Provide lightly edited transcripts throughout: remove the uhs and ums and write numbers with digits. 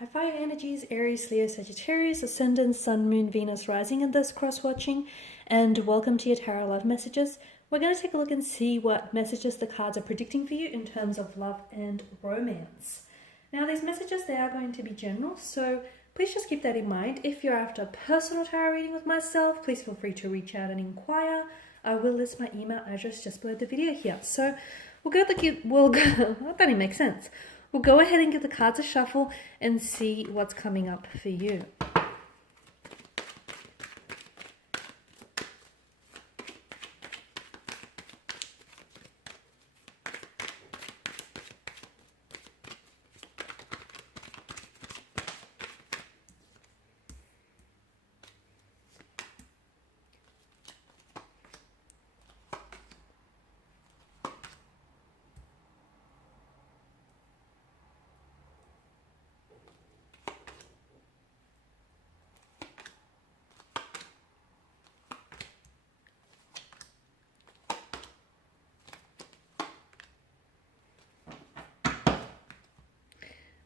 Hi fire energies, Aries, Leo, Sagittarius, ascendant, sun, moon, Venus, rising, and those cross-watching, and welcome to your tarot love messages. We're going to take a look and see what messages the cards are predicting for you in terms of love and romance. Now these messages, they are going to be general, so please just keep that in mind. If you're after a personal tarot reading with myself, please feel free to reach out and inquire. I will list my email address just below the video here. So that didn't make sense. We'll go ahead and give the cards a shuffle and see what's coming up for you.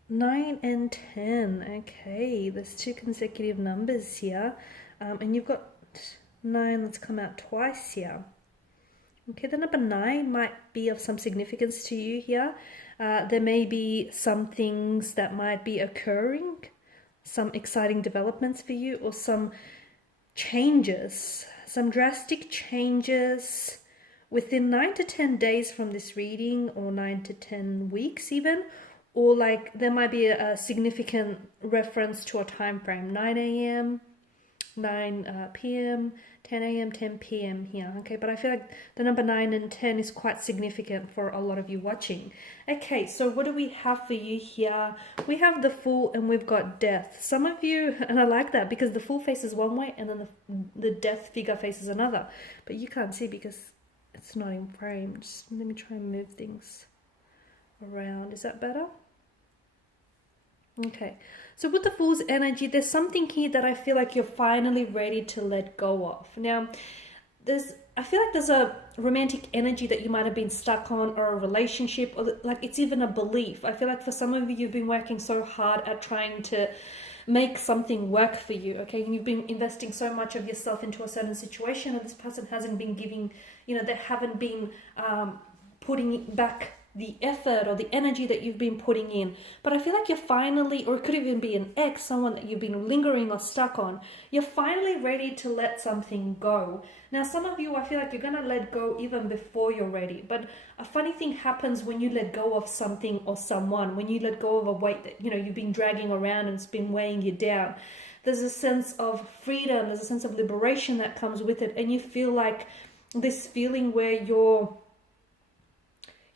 Nine and 10. Okay, there's two consecutive numbers here, and you've got 9 that's come out twice here. Okay, the number 9 might be of some significance to you here. There may be some things that might be occurring, some exciting developments for you, or some changes, some drastic changes within 9 to 10 days from this reading, or 9 to 10 weeks even. Or like there might be a significant reference to a time frame, 9 a.m., 9 p.m., 10 a.m., 10 p.m. here. Okay, but I feel like the number 9 and 10 is quite significant for a lot of you watching. Okay, so what do we have for you here? We have the Fool and we've got Death. Some of you, and I like that because the Fool faces one way and then the Death figure faces another. But you can't see because it's not in frame. Just let me try and move things around. Is that better? Okay, so with the Fool's energy, there's something here that I feel like you're finally ready to let go of. Now, I feel like there's a romantic energy that you might have been stuck on, or a relationship, or like it's even a belief. I feel like for some of you, you've been working so hard at trying to make something work for you, okay? And you've been investing so much of yourself into a certain situation, and this person hasn't been giving, they haven't been putting back the effort or the energy that you've been putting in. But I feel like you're finally, or it could even be an ex, someone that you've been lingering or stuck on, you're finally ready to let something go. Now, some of you, I feel like you're going to let go even before you're ready. But a funny thing happens when you let go of something or someone, when you let go of a weight that, you've been dragging around and it's been weighing you down. There's a sense of freedom, there's a sense of liberation that comes with it. And you feel like this feeling where you're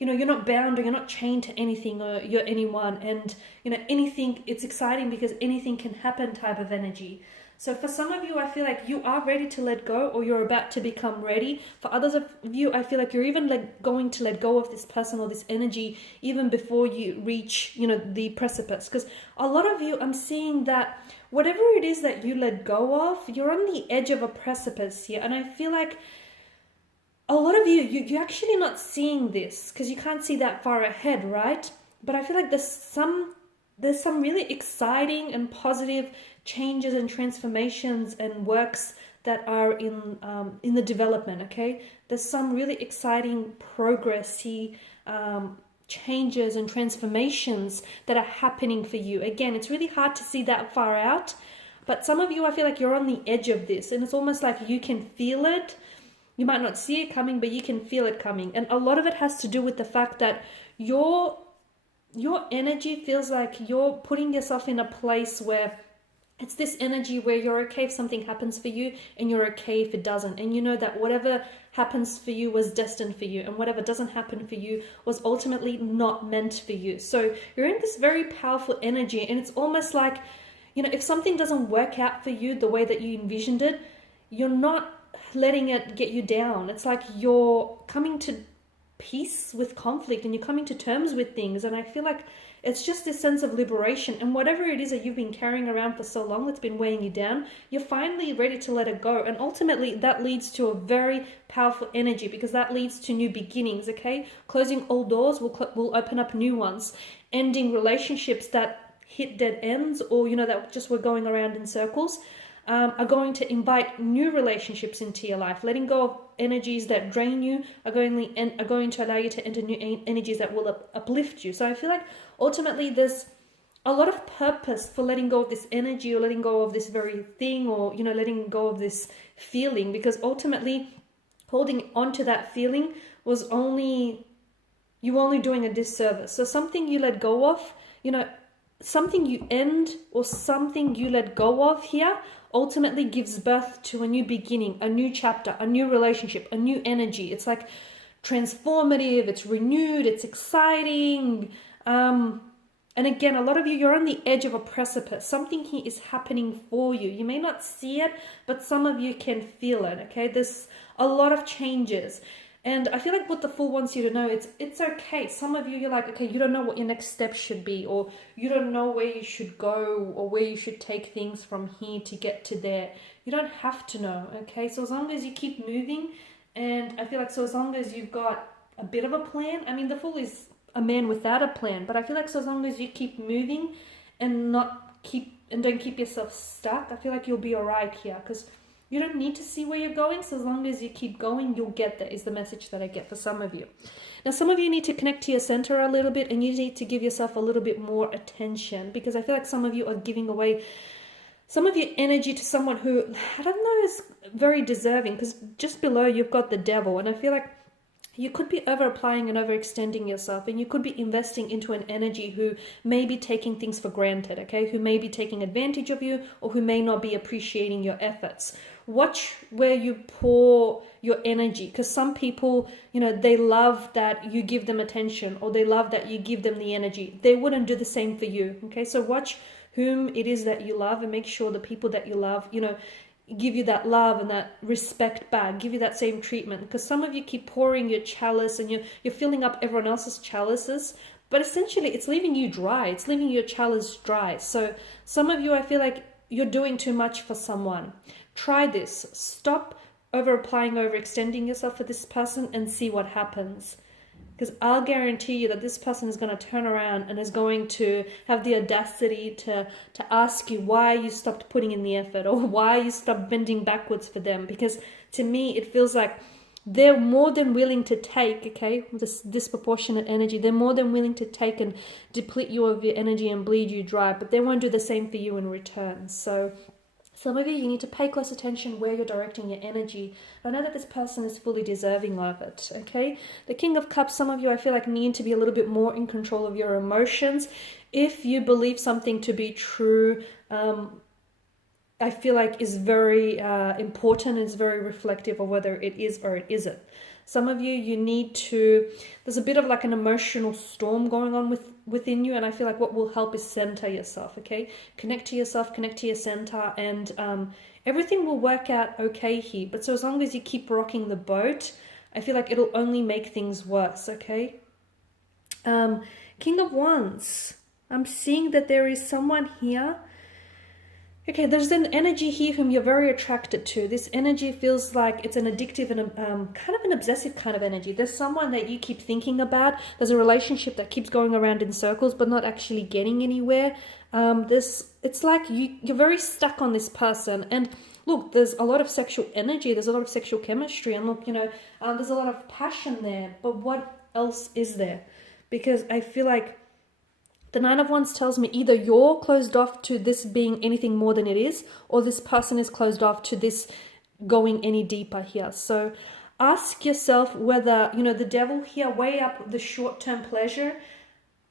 not bound or you're not chained to anything or you're anyone, and anything, it's exciting because anything can happen type of energy. So for some of you, I feel like you are ready to let go, or you're about to become ready. For others of you, I feel like you're even going to let go of this person or this energy even before you reach the precipice. Because a lot of you, I'm seeing that whatever it is that you let go of, you're on the edge of a precipice here. And I feel like a lot of you're actually not seeing this because you can't see that far ahead, right? But I feel like there's some really exciting and positive changes and transformations and works that are in the development, okay? There's some really exciting progressy changes and transformations that are happening for you. Again, it's really hard to see that far out, but some of you, I feel like you're on the edge of this, and it's almost like you can feel it. You might not see it coming, but you can feel it coming. And a lot of it has to do with the fact that your energy feels like you're putting yourself in a place where it's this energy where you're okay if something happens for you, and you're okay if it doesn't. And you know that whatever happens for you was destined for you, and whatever doesn't happen for you was ultimately not meant for you. So you're in this very powerful energy, and it's almost like, if something doesn't work out for you the way that you envisioned it, you're not letting it get you down. It's like you're coming to peace with conflict, and you're coming to terms with things. And I feel like it's just this sense of liberation, and whatever it is that you've been carrying around for so long that's been weighing you down, you're finally ready to let it go. And ultimately that leads to a very powerful energy, because that leads to new beginnings, okay? Closing old doors will open up new ones. Ending relationships that hit dead ends, or, you know, that just were going around in circles, are going to invite new relationships into your life. Letting go of energies that drain you are going to allow you to enter new energies that will uplift you. So I feel like ultimately there's a lot of purpose for letting go of this energy, or letting go of this very thing, or, you know, letting go of this feeling, because ultimately holding on to that feeling was only doing a disservice. So something you let go of, you know, something you end or something you let go of here ultimately gives birth to a new beginning, a new chapter, a new relationship, a new energy. It's like transformative, it's renewed, it's exciting. And again, a lot of you, you're on the edge of a precipice. Something here is happening for you. You may not see it, but some of you can feel it, okay? There's a lot of changes. And I feel like what the Fool wants you to know, it's okay. Some of you, you're like, okay, you don't know what your next step should be, or you don't know where you should go, or where you should take things from here to get to there. You don't have to know, okay? So as long as you keep moving, and I feel like so as long as you've got a bit of a plan, I mean, the Fool is a man without a plan, but I feel like so as long as you keep moving and don't keep yourself stuck, I feel like you'll be all right here, because you don't need to see where you're going. So as long as you keep going, you'll get there, is the message that I get for some of you. Now, some of you need to connect to your center a little bit, and you need to give yourself a little bit more attention, because I feel like some of you are giving away some of your energy to someone who, I don't know, is very deserving, because just below you've got the Devil, and I feel like you could be over applying and overextending yourself, and you could be investing into an energy who may be taking things for granted, okay? Who may be taking advantage of you, or who may not be appreciating your efforts. Watch where you pour your energy, because some people, you know, they love that you give them attention, or they love that you give them the energy. They wouldn't do the same for you, okay? So watch whom it is that you love, and make sure the people that you love, you know, give you that love and that respect back, give you that same treatment, because some of you keep pouring your chalice, and you're filling up everyone else's chalices, but essentially it's leaving you dry. It's leaving your chalice dry. So some of you, I feel like you're doing too much for someone. Try this. Stop over applying, overextending yourself for this person, and see what happens. Because I'll guarantee you that this person is going to turn around and is going to have the audacity to ask you why you stopped putting in the effort, or why you stopped bending backwards for them. Because to me, it feels like they're more than willing to take, okay, this disproportionate energy. They're more than willing to take and deplete you of your energy and bleed you dry, but they won't do the same for you in return. So some of you need to pay close attention where you're directing your energy. I know that this person is fully deserving of it, okay? The King of Cups, some of you, I feel like, need to be a little bit more in control of your emotions. If you believe something to be true, I feel like is very important, is very reflective of whether it is or it isn't. Some of you, you need to, there's a bit of like an emotional storm going on within you, and I feel like what will help is center yourself, okay? Connect to yourself, connect to your center, and everything will work out okay here. But so as long as you keep rocking the boat, I feel like it'll only make things worse, okay? King of Wands, I'm seeing that there is someone here. Okay, there's an energy here whom you're very attracted to. This energy feels like it's an addictive and kind of an obsessive kind of energy. There's someone that you keep thinking about. There's a relationship that keeps going around in circles but not actually getting anywhere. It's like you're very stuck on this person. And look, there's a lot of sexual energy. There's a lot of sexual chemistry. And look, you know, there's a lot of passion there. But what else is there? Because I feel like the Nine of Wands tells me either you're closed off to this being anything more than it is, or this person is closed off to this going any deeper here. So ask yourself whether, you know, the Devil here, weigh up the short-term pleasure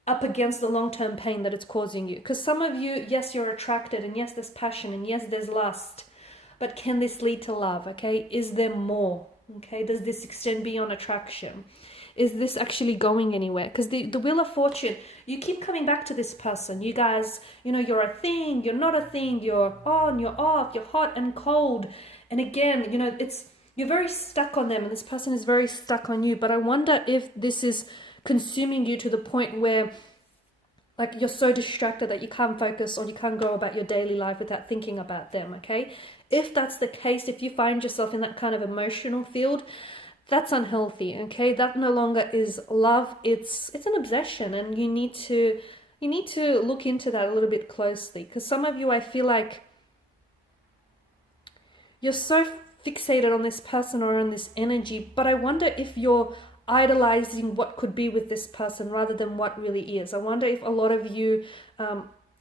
up against the long-term pain that it's causing you. Because some of you, yes, you're attracted, and yes, there's passion, and yes, there's lust. But can this lead to love, okay? Is there more, okay? Does this extend beyond attraction? Is this actually going anywhere? Because the Wheel of Fortune, you keep coming back to this person. You guys, you know, you're a thing, you're not a thing, you're on, you're off, you're hot and cold. And again, you know, you're very stuck on them, and this person is very stuck on you. But I wonder if this is consuming you to the point where, like, you're so distracted that you can't focus, or you can't go about your daily life without thinking about them, okay? If that's the case, if you find yourself in that kind of emotional field, that's unhealthy, okay? That no longer is love. It's an obsession, and you need to you need to look into that a little bit closely, because some of you, I feel like you're so fixated on this person or on this energy, but I wonder if you're idolizing what could be with this person rather than what really is. I wonder if a lot of you,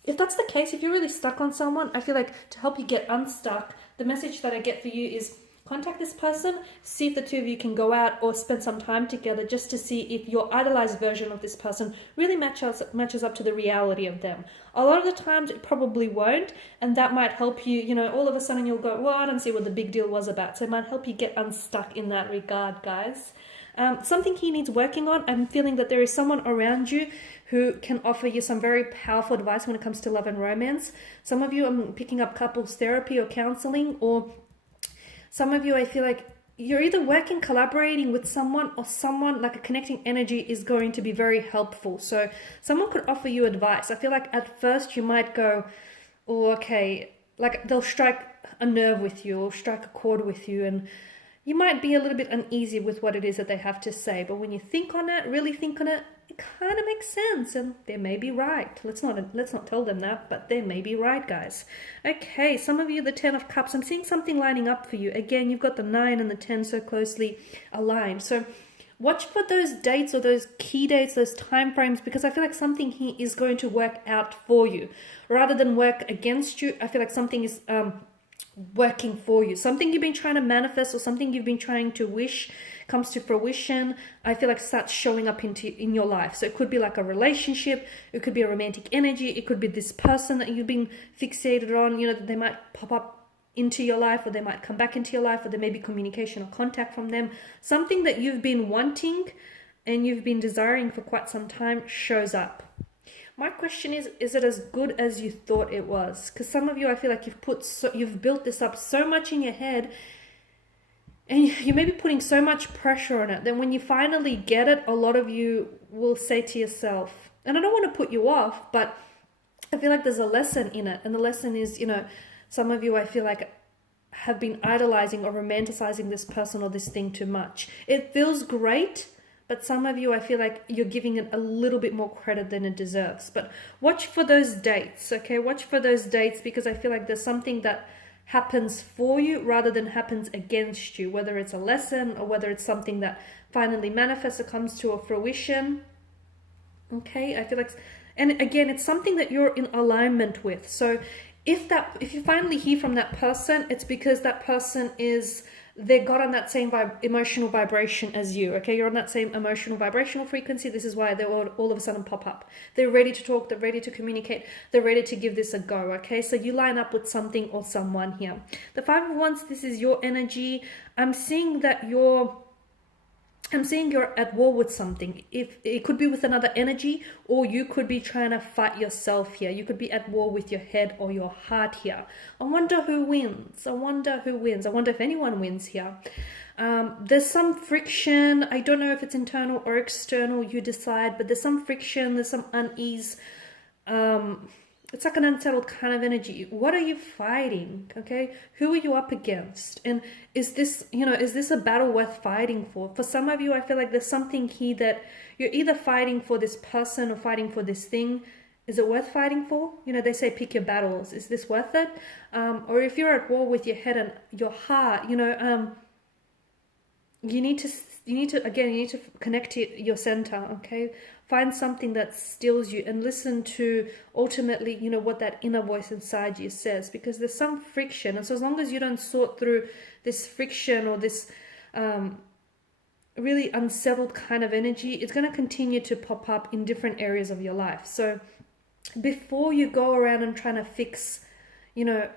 if that's the case, if you're really stuck on someone, I feel like to help you get unstuck, the message that I get for you is contact this person, see if the two of you can go out or spend some time together, just to see if your idolized version of this person really matches up to the reality of them. A lot of the times it probably won't, and that might help you, you know, all of a sudden you'll go, well, I don't see what the big deal was about. So it might help you get unstuck in that regard, guys. Something he needs working on. I'm feeling that there is someone around you who can offer you some very powerful advice when it comes to love and romance. Some of you are picking up couples therapy or counseling, or some of you, I feel like you're either working, collaborating with someone, or someone like a connecting energy is going to be very helpful. So someone could offer you advice. I feel like at first you might go, oh, okay, like they'll strike a nerve with you or strike a chord with you, and you might be a little bit uneasy with what it is that they have to say. But when you think on it, really think on it, it kind of makes sense, and they may be right. Let's not tell them that, but they may be right, guys. Okay, some of you, the 10 of Cups, I'm seeing something lining up for you. Again, you've got the 9 and the 10 so closely aligned. So watch for those dates or those key dates, those time frames, because I feel like something here is going to work out for you rather than work against you. I feel like something is working for you. Something you've been trying to manifest or something you've been trying to wish comes to fruition. I feel like starts showing up in your life. So it could be like a relationship, it could be a romantic energy, it could be this person that you've been fixated on, you know, that they might pop up into your life, or they might come back into your life, or there may be communication or contact from them. Something that you've been wanting and you've been desiring for quite some time shows up. My question is it as good as you thought it was? Because some of you, I feel like you've built this up so much in your head, and you may be putting so much pressure on it, then when you finally get it, a lot of you will say to yourself, and I don't want to put you off, but I feel like there's a lesson in it. And the lesson is, you know, some of you, I feel like, have been idolizing or romanticizing this person or this thing too much. It feels great, but some of you, I feel like you're giving it a little bit more credit than it deserves. But watch for those dates, okay? Watch for those dates, because I feel like there's something that happens for you rather than happens against you, whether it's a lesson or whether it's something that finally manifests or comes to a fruition. Okay, I feel like, and again, it's something that you're in alignment with. So if you finally hear from that person, it's because that person they got on that same emotional vibration as you, okay? You're on that same emotional vibrational frequency. This is why they all of a sudden pop up. They're ready to talk, they're ready to communicate, they're ready to give this a go, okay? So you line up with something or someone here. The 5 of Wands, this is your energy. I'm seeing you're at war with something. If it could be with another energy, or you could be trying to fight yourself here. You could be at war with your head or your heart here. I wonder who wins. I wonder if anyone wins here. There's some friction. I don't know if it's internal or external, you decide, but there's some friction, there's some unease. It's like an unsettled kind of energy. What are you fighting? Okay, who are you up against? And is this a battle worth fighting for? For some of you, I feel like there's something here that you're either fighting for this person or fighting for this thing. Is it worth fighting for? You know, they say pick your battles. Is this worth it? Or if you're at war with your head and your heart, you know, you need to connect to your center, okay? Find something that stills you and listen to ultimately, you know, what that inner voice inside you says, because there's some friction. And so as long as you don't sort through this friction or this really unsettled kind of energy, it's going to continue to pop up in different areas of your life. So before you go around and trying to fix, you know,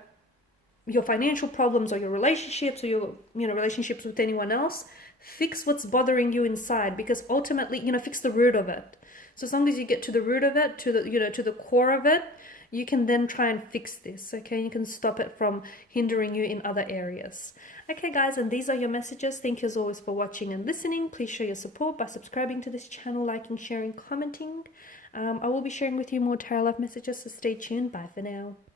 your financial problems or your relationships or your, you know, relationships with anyone else, fix what's bothering you inside, because ultimately, you know, fix the root of it. So as long as you get to the root of it, to the core of it, you can then try and fix this, okay? You can stop it from hindering you in other areas. Okay, guys, and these are your messages. Thank you as always for watching and listening. Please show your support by subscribing to this channel, liking, sharing, commenting. I will be sharing with you more tarot love messages, so stay tuned. Bye for now.